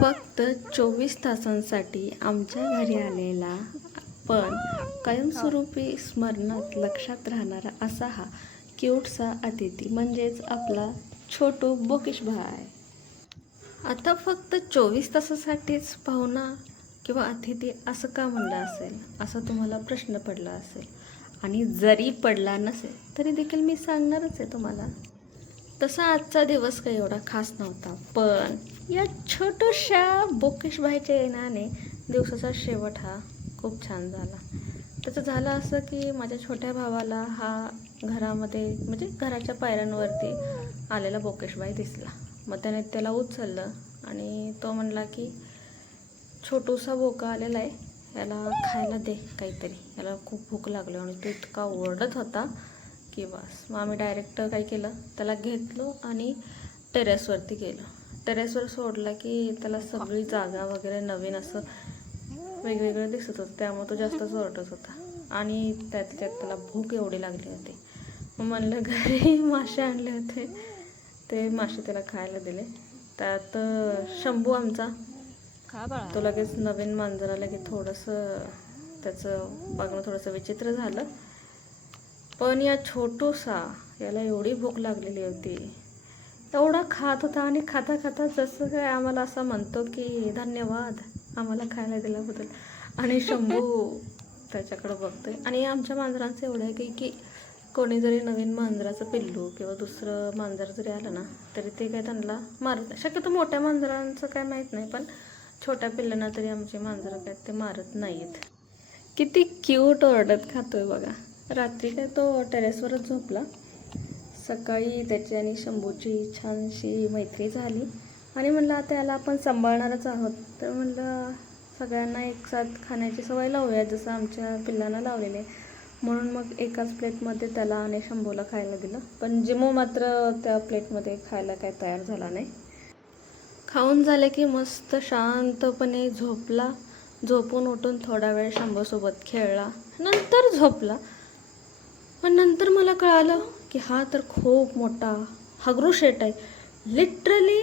फक्त 24 तासांसाठी आमच्या घरी आलेला पण कायमस्वरूपी स्मरणात लक्षात राहणारा असा हा क्यूटसा अतिथी म्हणजेच आपला छोटू बोकेश भाई. आता फक्त 24 तासासाठीच पाहुणा किंवा अतिथी असं का म्हणलं असेल असा तुम्हाला प्रश्न पडला असेल, आणि जरी पडला नसेल तरी देखील मी सांगणारच आहे तुम्हाला. तसा आजचा दिवस काही एवढा खास नव्हता, पण या छोट्याशा बोकेश भाईच्या येण्याने दिवसाचा शेवट हा खूप छान झाला. त्याचं झालं असं की माझ्या छोट्या भावाला हा घरामध्ये म्हणजे घराच्या पायऱ्यांवरती आलेला बोकेश भाई दिसला. मग त्याने त्याला उचललं आणि तो म्हणला की छोटूसा बोका आलेला आहे, याला खायला दे काहीतरी, याला खूप भूक लागली. आणि तो इतका ओरडत होता की बस. मग आम्ही डायरेक्ट काय केलं, त्याला घेतलो आणि टेरेसवरती गेलो. टेरेसवर सोडला की त्याला सगळी जागा वगैरे नवीन असं वेगवेगळं दिसत होतं, त्यामुळे तो जास्तच ओरडत होता. आणि त्यात त्याला भूक एवढी लागली होती. मग म्हणलं घरी मासे आणले होते, ते मासे त्याला खायला दिले. त्यात शंभू आमचा तो लगेच नवीन मांजर आलं की थोडंसं त्याचं बघणं थोडंसं विचित्र झालं. पण या छोटूसा याला एवढी भूक लागलेली होती, एवढा खात होता. आणि खाता खाता जसं काय आम्हाला असं म्हणतो की धन्यवाद आम्हाला खायला दिल्याबद्दल. आणि शंभू त्याच्याकडं बघतोय. आणि आमच्या मांजरांचं एवढं आहे की कोणी जरी नवीन मांजराचं पिल्लू किंवा दुसरं मांजर जरी आलं ना तरी ते काय त्यांना मारत नाही. शक्यतो मोठ्या मांजरांचं काय माहीत नाही, पण छोट्या पिल्लांना तरी आमचे मांजरं काय ते मारत नाहीत. किती क्यूट ओरडत खातोय बघा. रात्री काय तो टेरेसवरच झोपला. सकाळी त्याची आणि शंभूची छानशी मैत्री झाली आणि म्हणलं आता याला आपण सांभाळणारच आहोत, तर म्हणलं सगळ्यांना एक साथ खाण्याची सवय लावूया जसं आमच्या पिल्लांना लावलेली आहे. म्हणून मग एकाच प्लेटमध्ये त्याला आणि शंभूला खायला दिलं. पण जिमू मात्र त्या प्लेटमध्ये खायला काय तयार झाला नाही. खाऊन झाले की मस्त शांतपणे झोपला. झोपून उठून थोडा वेळ शंभूसोबत खेळला, नंतर झोपला. पण नंतर मला कळालं की हा तर खूप मोठा हगरूशेट आहे. लिटरली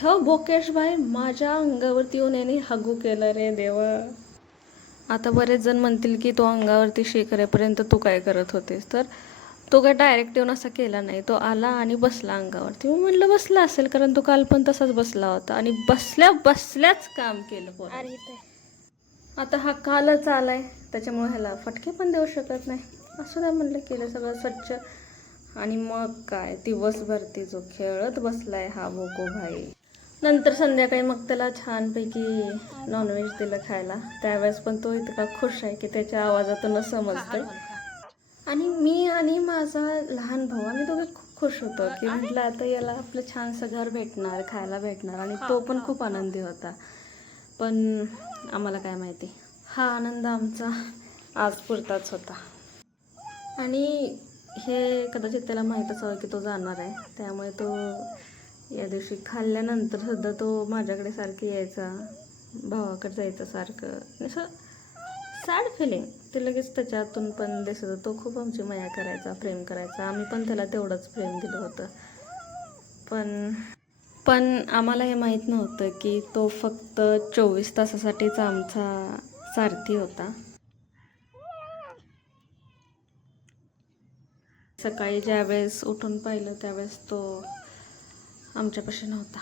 हा बोकेश भाई माझ्या अंगावरती येऊन याने हगू केलं रे देवा. आता बरेच जण म्हणतील की तो अंगावरती शी करेपर्यंत तू काय करत होतेस, तर तो काय डायरेक्ट येऊन असा केला नाही. तो आला आणि बसला अंगावरती. मी म्हणलं बसला असेल, कारण तो काल पण तसाच बसला होता आणि बसल्याच काम केलं पोराने. आता हा कालच आलाय त्याच्यामुळे ह्याला फटके पण देऊ शकत नाही. असं काय म्हणलं, केलं सगळं स्वच्छ. आणि मग काय दिवसभर ती जो खेळत बसलाय हा बोको भाई. नंतर संध्याकाळी मग त्याला छानपैकी नॉनव्हेज दिलं खायला. त्यावेळेस पण तो इतका खुश आहे की त्याच्या आवाजातूनच समजतंय. आणि मी आणि माझा लहान भाऊ आम्ही दोघे खूप खुश होतो की म्हटलं आता याला आपलं छानसं घर भेटणार, खायला भेटणार. आणि तो पण खूप आनंदी होता. पण आम्हाला काय माहिती, हा आनंद आमचा आज पुरताच होता. आणि हे कदाचित त्याला माहीतच हवं की तो जाणार आहे, त्यामुळे तो या दिवशी खाल्ल्यानंतर सुद्धा तो माझ्याकडे सारखं यायचा, भावाकडे जायचं सारखं. असं सॅड फिलिंग ते लगेच त्याच्यातून पण दिसत होतं. तो खूप आमची माया करायचा, प्रेम करायचा. आम्ही पण त्याला तेवढंच प्रेम दिलं होतं. पण आम्हाला हे माहीत नव्हतं की तो फक्त 24 तासासाठीच आमचा सारथी होता. सकाळी ज्यावेळेस उठून पाहिलं त्यावेळेस तो आमच्यापाशी नव्हता.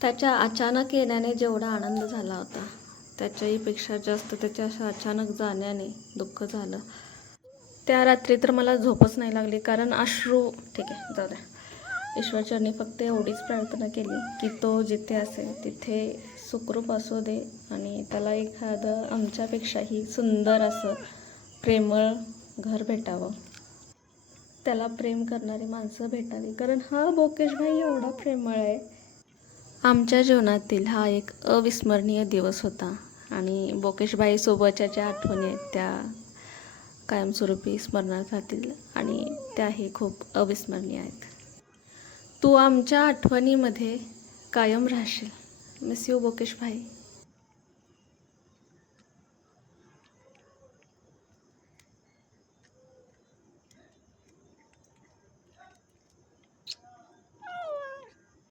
त्याच्या अचानक येण्याने जेवढा आनंद झाला होता त्याच्याहीपेक्षा जास्त त्याच्या अचानक जाण्याने दुःख झालं. त्या रात्री तर मला झोपच नाही लागली, कारण अश्रू ठीक आहे जाऊ द्या. ईश्वरचरणी फक्त एवढीच प्रार्थना केली की तो जिथे असेल तिथे सुखरूप असू दे आणि त्याला एखादं आमच्यापेक्षाही सुंदर असं प्रेमळ घर भेटावं, त्याला प्रेम करणारी माणसं भेटावी. कारण हा बोकेश भाई एवढा प्रेमळ आहे. आमच्या जीवनातील हा एक अविस्मरणीय दिवस होता. आणि बोकेश भाईसोबतच्या ज्या आठवणी आहेत त्या कायमस्वरूपी स्मरणात राहतील आणि त्याही खूप अविस्मरणीय आहेत. तू आमच्या आठवणीमध्ये कायम राहशील. मिस यू बोकेश भाई.